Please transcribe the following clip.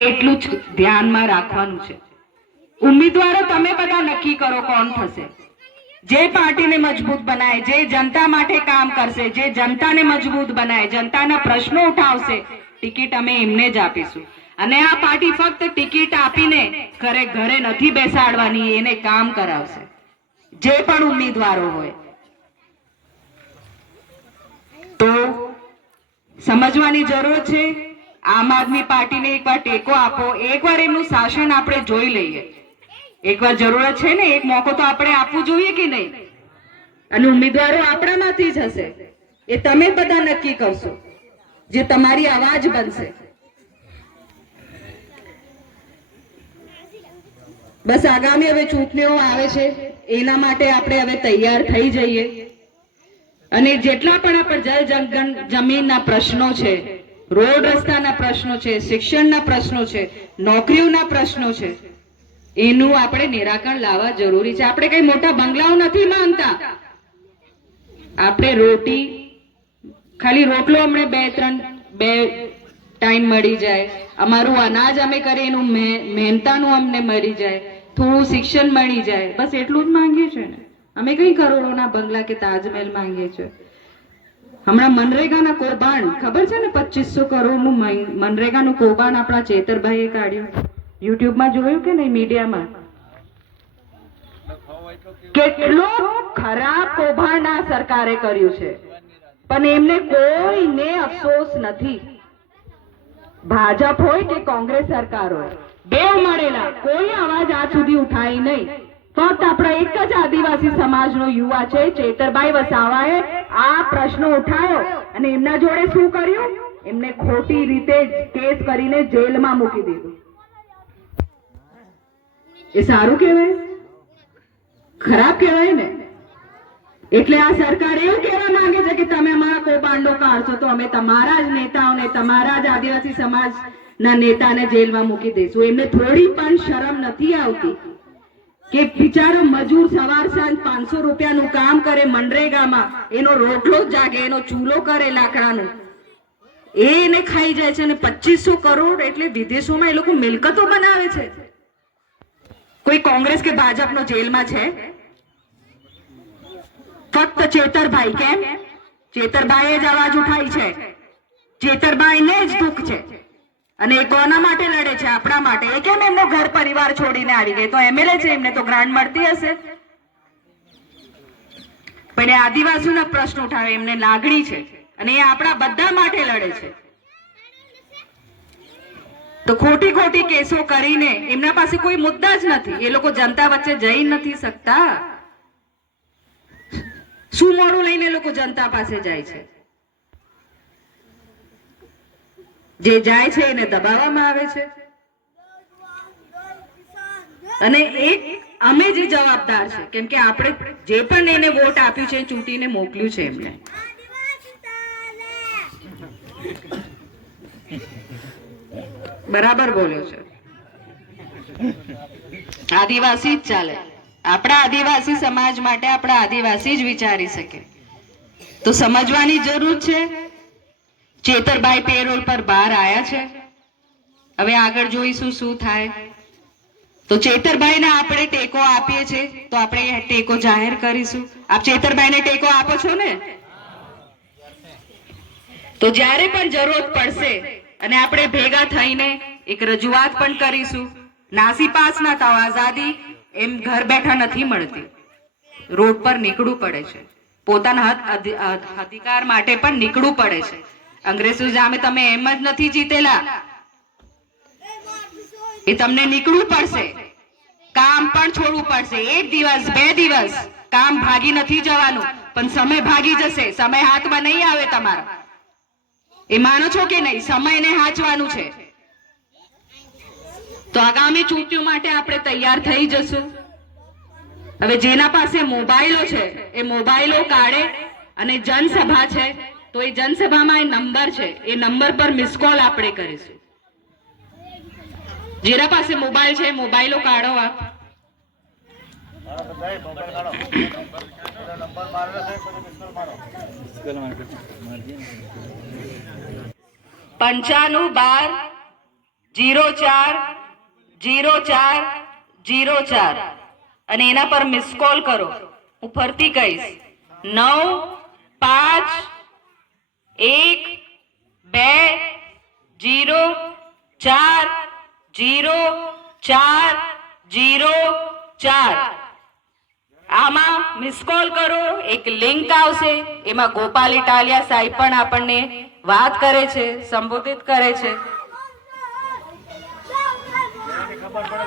એટલું જ ધ્યાનમાં રાખવાનું છે. ઉમેદવારો તમે બધા નક્કી કરો કોણ થશે. જે પાર્ટીને મજબૂત બનાવે, જે જનતા માટે કામ કરશે, જે જનતાને મજબૂત બનાવે, જનતાના પ્રશ્નો ઉઠાવશે, ટિકિટ અમે એમને જ આપીશું. અને આ પાર્ટી ફક્ત ટિકિટ આપીને ઘરે ઘરે નથી બેસાડવાની, એને કામ કરાવશે. જે પણ ઉમેદવારો હોય. તો સમજવાની જરૂર છે આમ આદમી પાર્ટીને એકવાર ટેકો આપો. એકવાર એમનું શાસન આપણે જોઈ લઈએ. એકવાર જરૂરત છે ને? એક મોકો તો આપણે આપવું જોઈએ કે નહીં? અને ઉમેદવારો આપણામાંથી જ હશે. એ તમે બધા નક્કી કરશો. જે તમારી અવાજ બનશે. બસ આગામી હવે ચૂંટણીઓ આવે છે. એના માટે આપણે હવે તૈયાર થઈ જઈએ. અને જેટલા પણ આપણા જંગલ જમીનના પ્રશ્નો છે રોડ રસ્તાના પ્રશ્નો છે, શિક્ષણના પ્રશ્નો છે, નોકરીઓના પ્રશ્નો છે. એનું આપણે નિરાકરણ લાવવા જરૂરી છે. આપણે કઈ મોટા બંગલાઓ નથી માંગતા આપણે રોટી, ખાલી રોટલો અમને બે, ત્રણ, બે ટાઈમ મળી જાય. અમારું અનાજ અમે કરીએ એનું મહે- મહેનતાનું અમને મળી જાય. થોડું શિક્ષણ મળી જાય. બસ એટલું જ માંગીએ છીએ ને. અમે કઈ કરોડોના બંગલા કે તાજમહેલ માંગીએ છીએ. હમણાં મનરેગાના કૌભાંડ, ખબર છે ને પચીસો કરોડનું મનરેગાનું કૌભાંડ આપણા ચેતરભાઈએ કાઢ્યું? યુટ્યુબમાં જોયું કે નહીં, મીડિયામાં? કેટલો ખરાબ કૌભાંડ આ સરકારે કર્યું છે. પણ એમને કોઈને અફસોસ નથી. ભાજપ હોય કે કોંગ્રેસ સરકાર હોય, બે મળેલા કોઈ અવાજ આજ સુધી ઉઠાઈ નહીં. ફક્ત આપણા એક જ આદિવાસી સમાજનો યુવા છે, ચેતરભાઈ વસાવાએ આ પ્રશ્ન ઉઠાયો અને એમના જોડે શું કર્યું? એમને ખોટી રીતે કેસ કરીને જેલમાં મૂકી દીધું. એ સારું કહેવાય? ખરાબ કહેવાય ને? એટલે આ સરકાર એવું કહેવા માંગે છે કે તમે અમારા કૌભાંડો કાઢશો તો અમે તમારા જ નેતાઓને, તમારા જ આદિવાસી સમાજના નેતાને જેલમાં મૂકી દઈશું. એમને થોડી પણ શરમ નથી આવતી. કે બિચારો મજૂર સવાર સાંજ પાંચસો રૂપિયાનું કામ કરે મનરેગામાં. એનો રોટલો જાગે, એનો ચૂલો કરે લાકડાનો. એને ખાઈ જાય છે અને પચીસો કરોડ એટલે વિદેશોમાં એ લોકો મિલકતો બનાવે છે. કોઈ કોંગ્રેસ કે ભાજપનો જેલમાં છે? ફક્ત ચેતરભાઈ કેમ? ચેતરભાઈએ જ અવાજ ઉઠાઈ છે. ચેતરભાઈને જ દુઃખ છે. અને એ કોના માટે લડે છે? આપણા માટે. એ કેમ એમનો ઘર પરિવાર છોડીને આવી ગઈ? તો એમએલએ છે, એમને તો ગ્રાન્ટ મળતી હશે. પણ એ આદિવાસીઓના પ્રશ્ન ઉઠાવે, એમને લાગણી છે. અને એ આપણા બધા માટે લડે છે. તો ખોટી ખોટી કેસો કરીને એમના પાસે કોઈ મુદ્દા જ નથી. એ લોકો જનતા વચ્ચે જઈ નથી શકતા. શું મોડું લઈને લોકો જનતા પાસે જાય છે? જે જાય છે એને દબાવવામાં આવે છે. અને એક અમે જે જવાબદાર છે, કેમ કે આપણે જે પણ એને વોટ આપ્યું છે ચૂંટીને મોકલ્યું છે એમને. બરાબર બોલ્યો છે. આદિવાસી જ ચાલે. આપણા આદિવાસી સમાજ માટે આપણા આદિવાસી જ વિચારી શકે તો સમજવાની જરૂર છે ચેતરભાઈ પેરોલ પર બહાર આયા છે. હવે આગળ જોઈશું શું થાય. તો ચેતરભાઈને આપણે ટેકો આપીએ છીએ તો આપણે ટેકો જાહેર કરીશું. આપ ચેતરભાઈને ટેકો આપો છો ને? તો જ્યારે પણ જરૂરત પડશે, અને આપણે ભેગા થઈને એક રજૂઆત પણ કરીશું. નાસી પાસ ના તાવ આઝાદી એમ ઘર બેઠા નથી મળતી. રોડ પર નીકળવું પડે છે. પોતાના અધિકાર માટે પણ નીકળવું પડે છે. અંગ્રેજો સામે તમે એમ જ નથી જીતેલા. એ તમને નીકળવું પડશે. કામ પણ છોડવું પડશે. એક દિવસ, બે દિવસ કામ ભાગી નથી જવાનું. પણ સમય ભાગી જશે. સમય હાથમાં નહીં આવે તમારો. એ માનો છો કે નહીં? સમયને હાચવાનું છે. તો આગામી ચૂંટણીઓ માટે આપણે તૈયાર થઈ જશું. હવે જેના પાસે મોબાઈલો છે, એ મોબાઈલો કાઢે અને જનસભા છે. તો એ જનસભામાં એ નંબર છે. એ નંબર પર મિસ કોલ આપણે કરીશું. જેના પાસે મોબાઈલ છે મોબાઈલો કાઢો આપ. પંચાણું બાર, જીરો ચાર જીરો ચાર જીરો ચાર. અને એના પર મિસ કોલ કરો. હું ફરતી કહીશ. નવ, પાંચ એક, બે, જીરો, ચાર જીરો ચાર જીરો, ચાર. આમાં મિસ કોલ કરો, એક લિંક આવશે. એમાં ગોપાલ ઇટાલિયા સાહેબ પણ આપણને વાત કરે છે, સંબોધિત કરે છે. ખબર પડે